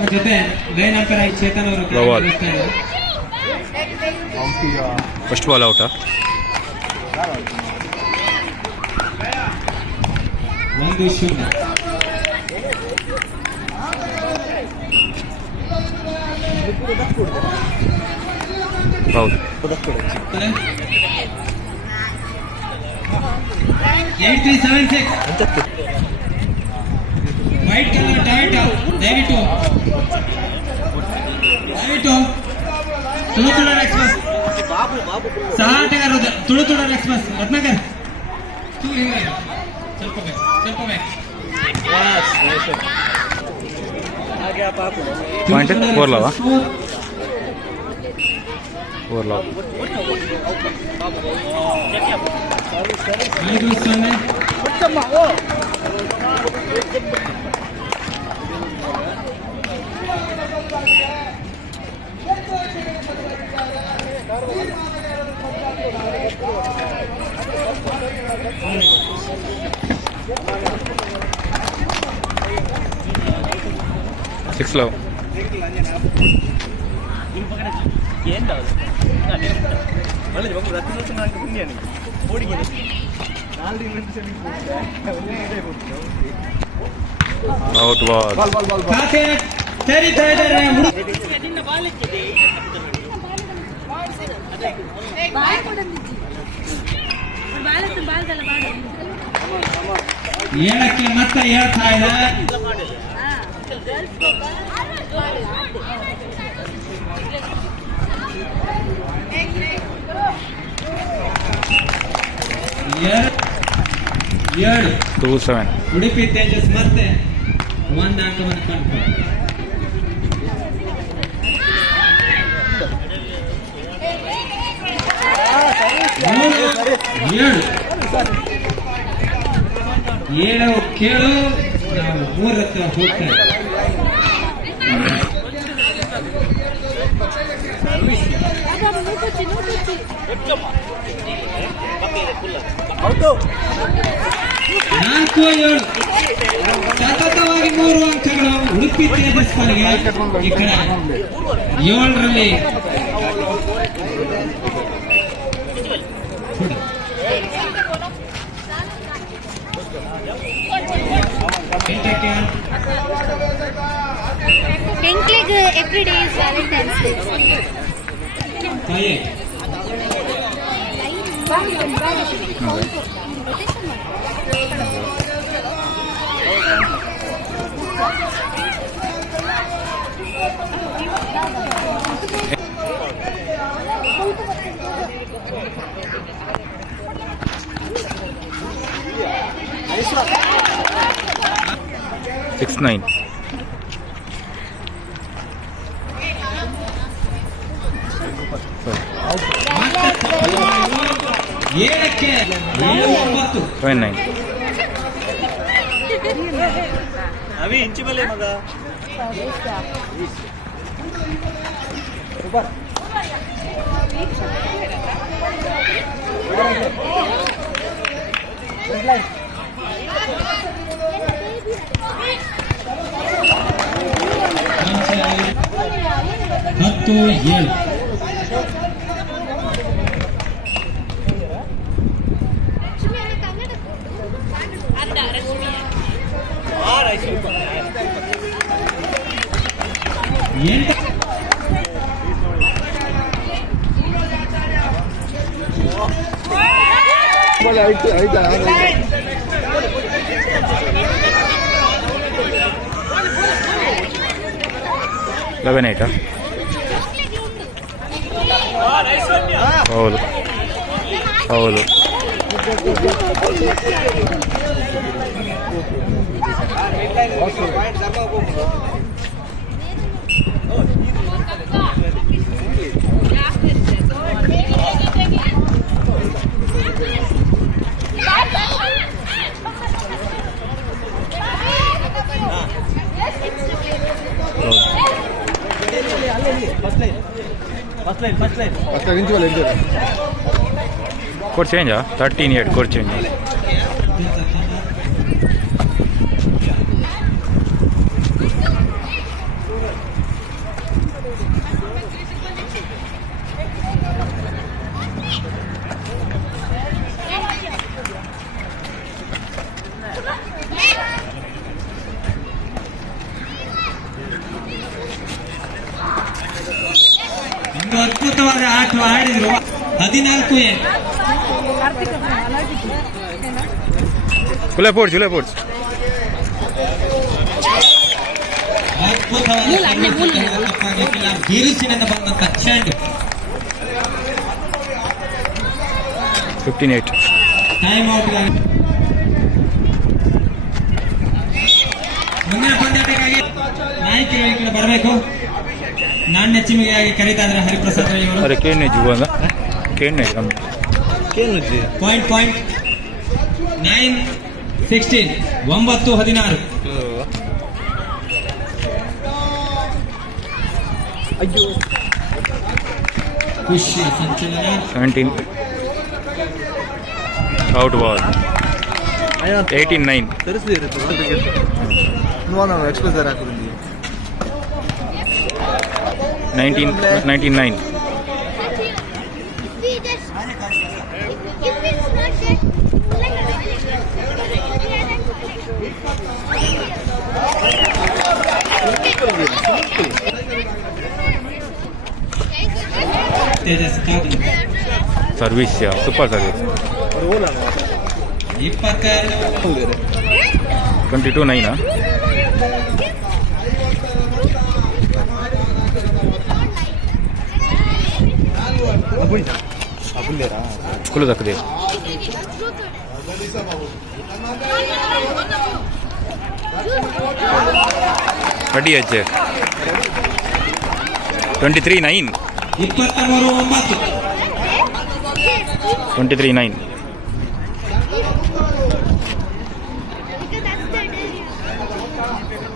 ನಮ್ಮ ಜೊತೆ line umpire ಆಗಿ ಚೇತನ್ ಅವರು ಕಾರ್ಯನಿರ್ವಹಿಸ್ತಾ ಇದ್ದಾರೆ. ಫಸ್ಟ್ ಬಾಲ್ ಔಟಾ? 1-0. ಹೌದು. 8376 ವೈಟ್ ಕಲರ್ ದಯವಿಟ್ಟು ತುಳುತುಳರ್ ಎಕ್ಸ್ಪ್ರೆಸ್ ಸಹಾಟಗಾರ ತುಳುತುಳರ್ ಎಕ್ಸ್ಪ್ರೆಸ್ ರತ್ನಾಕರ್ ಸ್ವಲ್ಪ ಬ್ಯಾಕ್ ಪಾಯಿಂಟ್ 4 ಲವಾ 4 love 5-0. Six love. Out ball. ಏಳಕ್ಕೆ ಮತ್ತೆ ಹೇಳ್ತಾ ಇದೆ. ಏಳು 2-7. ಉಡುಪಿ ತೇಜಸ್ ಮತ್ತೆ ಒಂದು ಅಂಕವನ್ನು ಕಂಡು ಏಳು ಕೇಳು ನಾವು 3 ಹತ್ರ ಹೋಗ್ತೇವೆ. ನಾಲ್ಕು 7 ಸತತವಾಗಿ 3 ಅಂಕಗಳು ಉಡುಪಿ ತೇಜಸ್ ಪಾಲಿಗೆ. ಈ ಕಡೆ 7ರಲ್ಲಿ Enklig every day is Valentine's Day. Six 9. ಏಳಕ್ಕೆ 9. 9. ಅವಿ ಇಂಚಿ ಬಲೆ ಮಗ ಹತ್ತು 7. Eleven 8. ಹೌದು ಹೌದು. Court change, 13-8 court change. ಒಂದು ಅದ್ಭುತವಾದ ಆಟ ಆಡಿದ್ರು. 14 ಫುಲ್ ಫೋರ್ಸ್ ಅದ್ಭುತವಾದ ಬಿರುಸಿನಿಂದ ಬಂದಂತ ಚೆಂಡು. 15-8. Time out. ಮುಂದಿನ ಪಂದ್ಯಾಟಕ್ಕಾಗಿ ನಾಯಕರು ಈ ಕಡೆ ಬರಬೇಕು. ನಾಣ್ಯ ಚಿಮಿಗೆಯಾಗಿ ಕರೀತಾ ಇದ್ದಾರೆ ಹರಿಪ್ರಸಾದ್ ರೈ ಅವರು. ಅರೆ ಕೇನ್ ಜುವಂಗ ಕೇನ್ ಕಮ್ಮಿ ಪಾಯಿಂಟ್ 9-16 9-16. ಖುಷಿ ಸಂಚಲನ. 17 ಔಟ್ ಬಾಲ್. 18-9. ಎಕ್ಸ್ಪ್ರೆಸ್ ಹಾಕಿದ್ವಿ 19-9. ತೇಜಸ್ ಕಾದು ಸರ್ವಿಸ್ ಸೂಪರ್ ಸರ್ವಿಸ್. 22-9. ಕುಲು ದಕ್ಕದೆ ಅಡ್ಡಿ ಅಜ್ಜೆ. 23-9. 23-9. 23-9.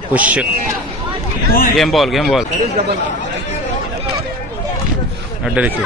ಪುಷ್. ಗೇಮ್ ಬಾಲ್ ಅಡ್ಡ ರೀತಿ